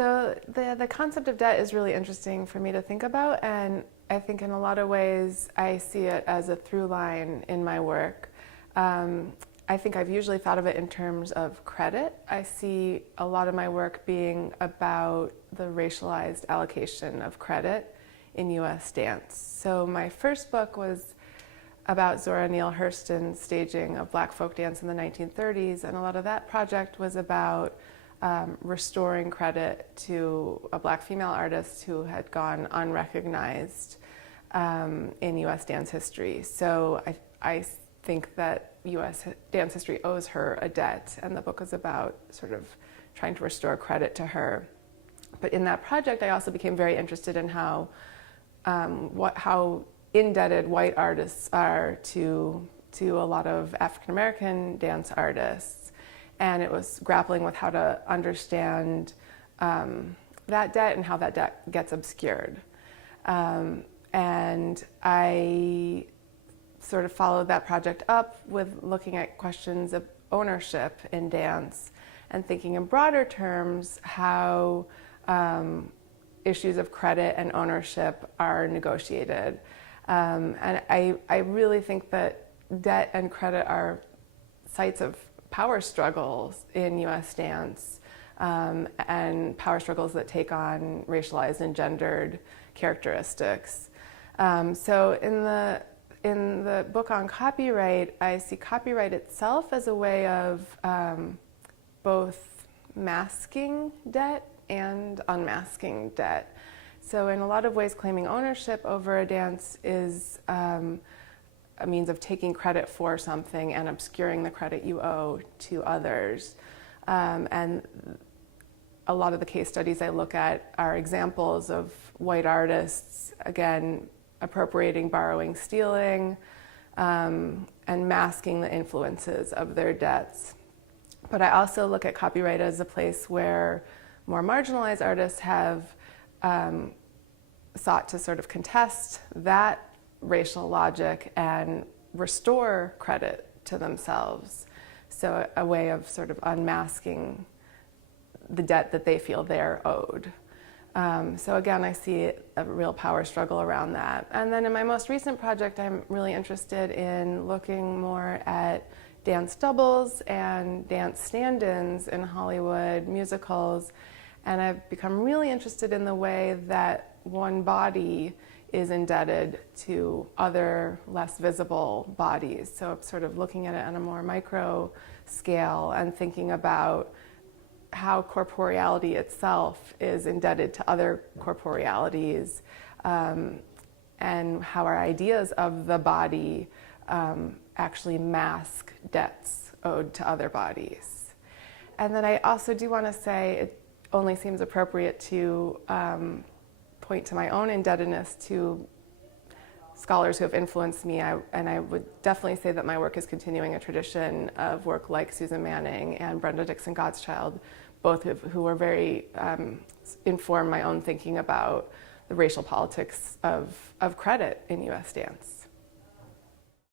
So the concept of debt is really interesting for me to think about, and I think in a lot of ways I see it as a through line in my work. I think I've usually thought of it in terms of credit. I see a lot of my work being about the racialized allocation of credit in U.S. dance. So my first book was about Zora Neale Hurston's staging of Black folk dance in the 1930s, and a lot of that project was about restoring credit to a Black female artist who had gone unrecognized in U.S. dance history. So I think that U.S. dance history owes her a debt, and the book is about sort of trying to restore credit to her. But in that project, I also became very interested in how indebted white artists are to a lot of African American dance artists, and it was grappling with how to understand that debt and how that debt gets obscured. And I sort of followed that project up with looking at questions of ownership in dance and thinking in broader terms how issues of credit and ownership are negotiated. And I really think that debt and credit are sites of power struggles in U.S. dance, and power struggles that take on racialized and gendered characteristics. So in the book on copyright, I see copyright itself as a way of both masking debt and unmasking debt. So in a lot of ways, claiming ownership over a dance is a means of taking credit for something and obscuring the credit you owe to others. And a lot of the case studies I look at are examples of white artists, again, appropriating, borrowing, stealing, and masking the influences of their debts. But I also look at copyright as a place where more marginalized artists have sought to sort of contest that racial logic and restore credit to themselves. So a way of sort of unmasking the debt that they feel they're owed. So again, I see a real power struggle around that. And then in my most recent project, I'm really interested in looking more at dance doubles and dance stand-ins in Hollywood musicals. And I've become really interested in the way that one body is indebted to other less visible bodies. So sort of looking at it on a more micro scale and thinking about how corporeality itself is indebted to other corporealities, and how our ideas of the body actually mask debts owed to other bodies. And then I also do want to say it only seems appropriate to point to my own indebtedness to scholars who have influenced me, and I would definitely say that my work is continuing a tradition of work like Susan Manning and Brenda Dixon Gottschalk, both who were very informed my own thinking about the racial politics of credit in U.S. dance.